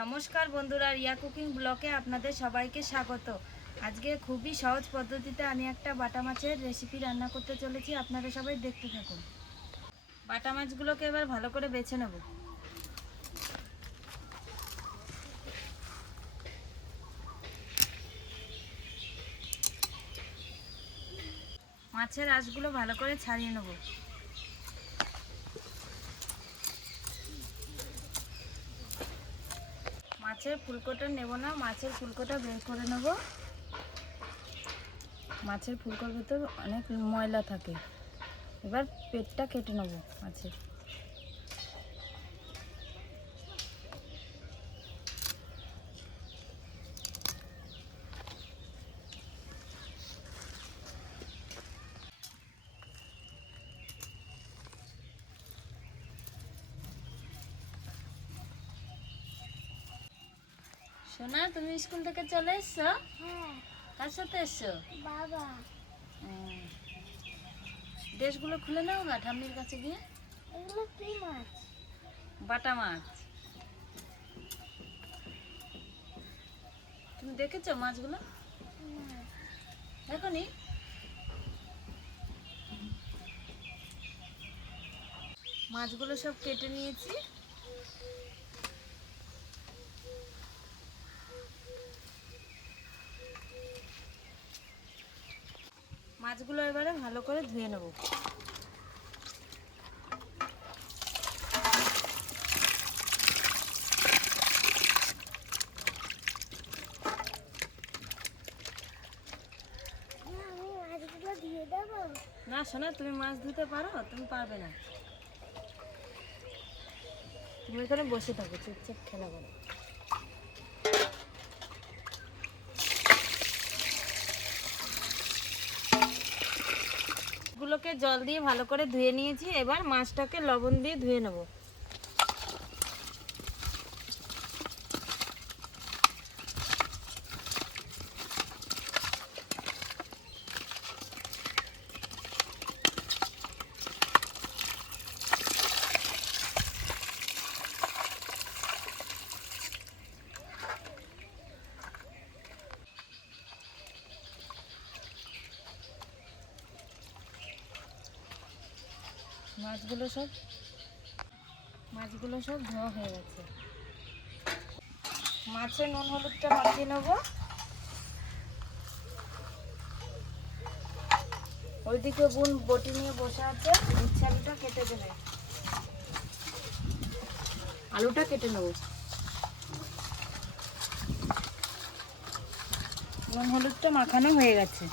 নমস্কার বন্ধুরা, রিয়া কুকিং ব্লগে আপনাদের সবাইকে স্বাগত। আজকে খুবই সহজ পদ্ধতিতে আমি একটা বাটা মাছের রেসিপি রান্না করতে চলেছি। আপনারা সবাই দেখতে থাকুন। বাটা মাছগুলোকে এবার ভালো করে বেছে নেব। মাছের আঁশগুলো ভালো করে ছাড়িয়ে নেব। মাছের ফুলকোটা নেব না, মাছের ফুলকোটা বের করে নেব। মাছের ফুলকোর ভিতর অনেক ময়লা থাকে। এবার পেটটা কেটে নেব মাছের। সোনা, তুমি স্কুল থেকে চলে এসছো? হ্যাঁ। কার সাথে এসছো? বাবা। ড্রেসগুলো খুলে নাও না ঠাম্মির কাছে গিয়ে। এগুলো কি মাছ? বাটা মাছ। তুমি দেখেছো মাছগুলো? না। দেখোনি? মাছগুলো সব কেটে নিয়েছি। মাছগুলো এবারে ভালো করে ধুয়ে নেব। আমি মাছগুলো দিয়ে দেবো? না সোনা, তুমি মাছ ধুতে পারো? তুমি পারবে না। তুমি এখানে বসে থাকো, চুপচাপ খেলা করো। গুলোকে জল দিয়ে ভালো করে ধুয়ে নিয়েছি। এবার মাছটাকে লবণ দিয়ে ধুয়ে নেব। মাছগুলো সব ধোয়া হয়ে গেছে। মাছে নুন হলুদটা মাখিয়ে নেব। ওইদিকে বোন বটি নিয়ে বসে আছে, উচ্ছে আলুটা কেটে দেবে। আলুটা কেটে নেব। নুন হলুদটা মাখানো হয়ে গেছে।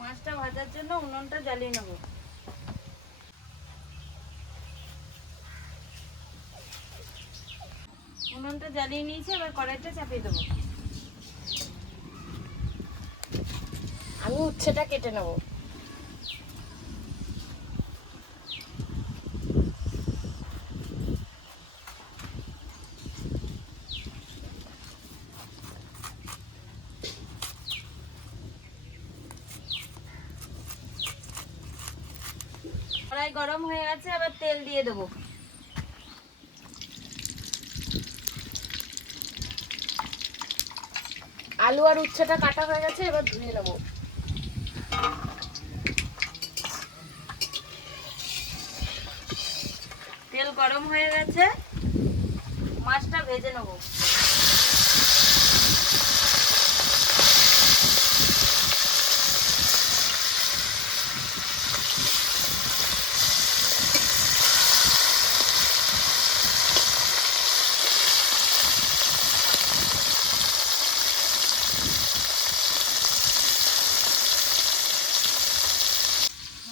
মাছটা ভাজার জন্য উনুনটা জ্বালিয়ে নেব। উনুনটা জ্বালিয়ে নিয়েছি, এবার কড়াইটা চাপিয়ে দেবো। আমি উচ্ছেটা কেটে নেব। কড়াই গরম হয়ে গেছে, এবার তেল দিয়ে দেবো। আলু আর উচ্ছেটা কাটা হয়ে গেছে, এবার ধুয়ে নেবো। তেল গরম হয়ে গেছে, মাছটা ভেজে নেবো।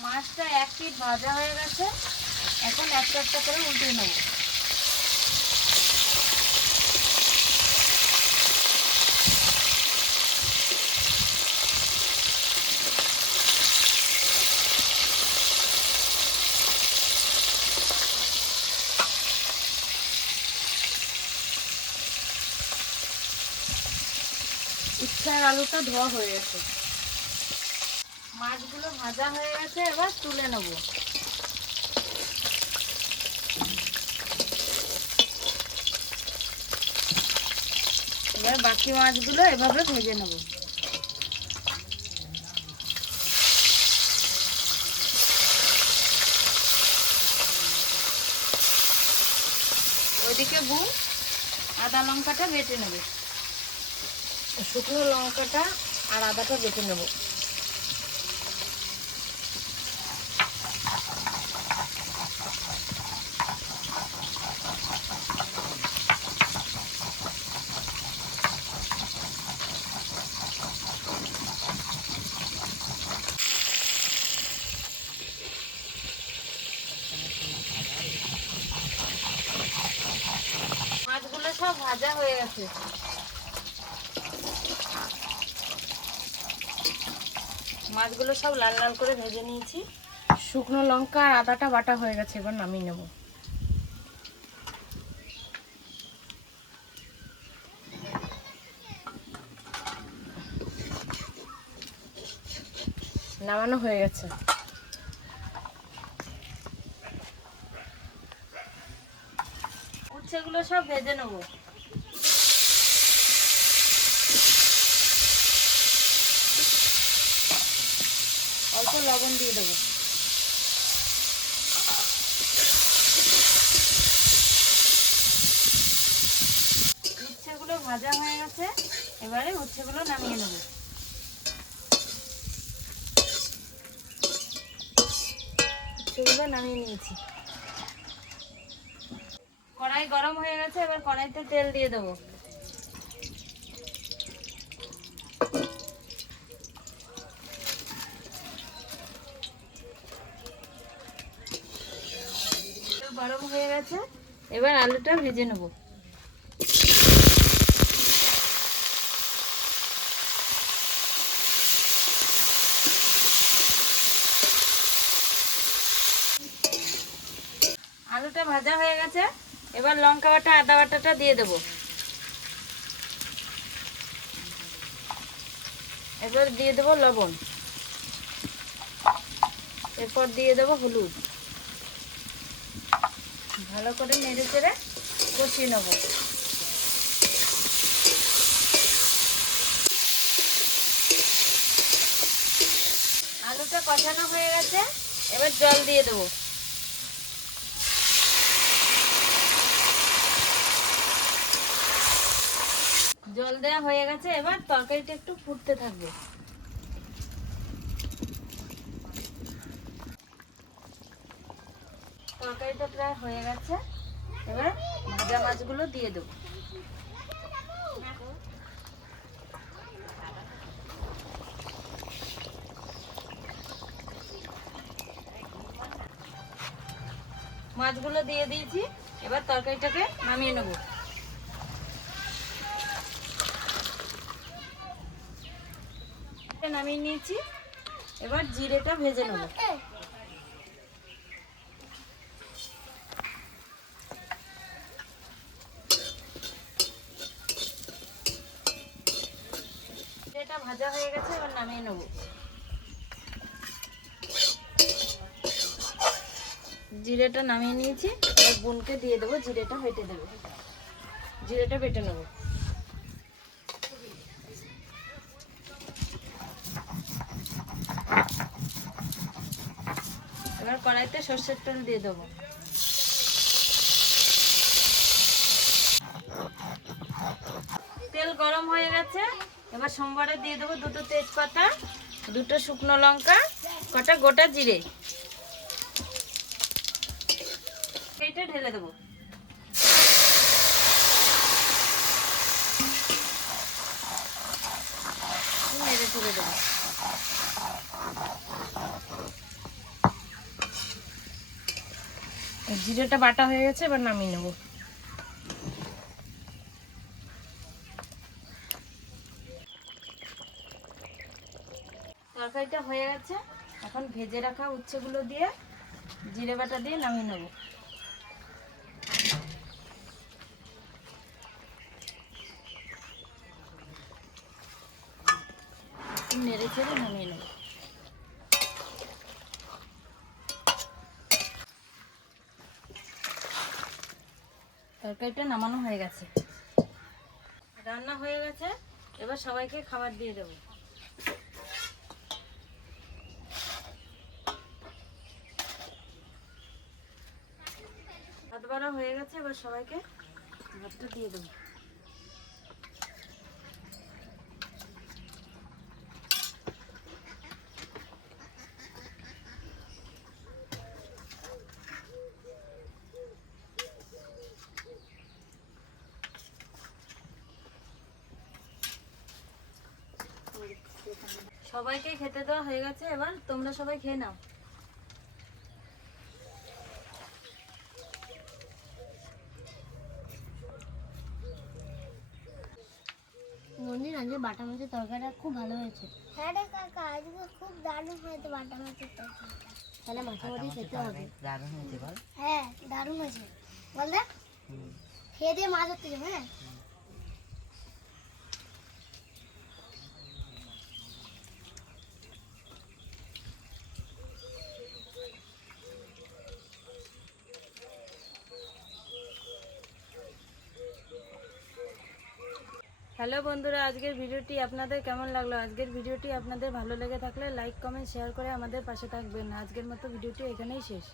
মাছটা এক পিঠ ভাজা হয়ে গেছে, এখন একটা একটা করে উল্টে নেব। উচ্ছে আর আলুটা ধোয়া হয়ে গেছে। মাছগুলো ভাজা হয়ে গেছে, এবার তুলে নেব। এবার বাকি মাছগুলো এভাবে ভেজে নেব। ওইদিকে গুড় আদা লঙ্কাটা বেটে নেবে, শুকনো লঙ্কাটা আর আদাটা বেটে নেব। মাছগুলো সব ভাজা হয়ে গেছে। মাছগুলো সব লাল লাল করে ভেজে নিয়েছি। শুকনো লঙ্কা আর আদাটা বাটা হয়ে গেছে, এবার নামিয়ে নেব। নামানো হয়ে গেছে। উচ্ছেগুলো সব ভেজে নেব। অল্প লবণ দিয়ে দেবো। উচ্ছেগুলো ভাজা হয়ে গেছে, এবারে উচ্ছেগুলো নামিয়ে নেব। উচ্ছেগুলো নামিয়ে নিয়েছি। কড়াই গরম হয়ে গেছে, এবার কড়াইতে তেল দিয়ে দেবো। গরম হয়ে গেছে, এবার আলুটা ভেজে নেব। আলুটা ভাজা হয়ে গেছে, এবার লঙ্কা বাটা আদা বাটাটা দিয়ে দেবো। এবার দিয়ে দেবো লবণ, এরপর দিয়ে দেবো হলুদ। ভালো করে নেড়ে চেড়ে কষিয়ে নেব। আলুটা কষানো হয়ে গেছে, এবার জল দিয়ে দেবো। জল দেওয়া হয়ে গেছে, এবার তরকারিটা একটু ফুটতে থাকবে। তরকারিটা প্রায় হয়ে গেছে, এবার ভাজা মাছগুলো দিয়ে দেবো। মাছগুলো দিয়ে দিয়েছি, এবার তরকারিটাকে নামিয়ে নেব। নামিয়ে নিয়েছি, এবার জিরেটা ভেজে নেব। জিরেটা ভাজা হয়ে গেছে, এবার নামিয়ে নেব। জিরেটা নামিয়ে নিয়েছি, এবার বোনকে দিয়ে দেবো, জিরেটা বেটে দেবো। জিরেটা বেটে নেব। এবার কড়াইতে সর্ষের তেল দিয়ে দেবো। তেল গরম হয়ে গেছে, এবার সোমবারে দিয়ে দেবো দুটো তেজপাতা, দুটো শুকনো লঙ্কা, কটা গোটা জিরে। এইটা ঢেলে দেবো। নেড়ে তুলে দেবো। জিরেটা বাটা হয়ে গেছে, এবার নামিয়ে নেব। তরকারিটা হয়ে গেছে, এখন ভেজে রাখা উচ্ছেগুলো দিয়ে জিরে বাটা দিয়ে নামিয়ে নেব। নেড়ে চেড়ে নামিয়ে নেব। তরকারিটা নামানো হয়ে গেছে। রান্না হয়ে গেছে, এবার সবাইকে খাবার দিয়ে দেবো। ভাত বাড়া হয়ে গেছে, এবার সবাইকে ভাতটা দিয়ে দেবো। সবাইকে খেতে দেওয়া হয়ে গেছে, এবার তোমরা সবাই খেয়ে নাও। নন্দিন, আজকে বাটা মাছের তরকারিটা খুব ভালো হয়েছে। হ্যাঁ রে কাকা, আজকে খুব দারুণ হয়েছে বাটা মাছের তরকারিটা। তাহলে মাঝে মধ্যে খেতে হবে। দারুণ হয়েছে বল। হ্যাঁ, দারুণ হয়েছে। বল দেখ, খেয়ে দিয়ে মাছ ধরতে যাবো। হ্যাঁ, হ্যালো বন্ধুরা, আজকের ভিডিওটি আপনাদের কেমন লাগলো? আজকের ভিডিওটি আপনাদের ভালো লেগে থাকলে লাইক, কমেন্ট, শেয়ার করে আমাদের পাশে থাকবেন। আজকের মতো ভিডিওটি এখানেই শেষ।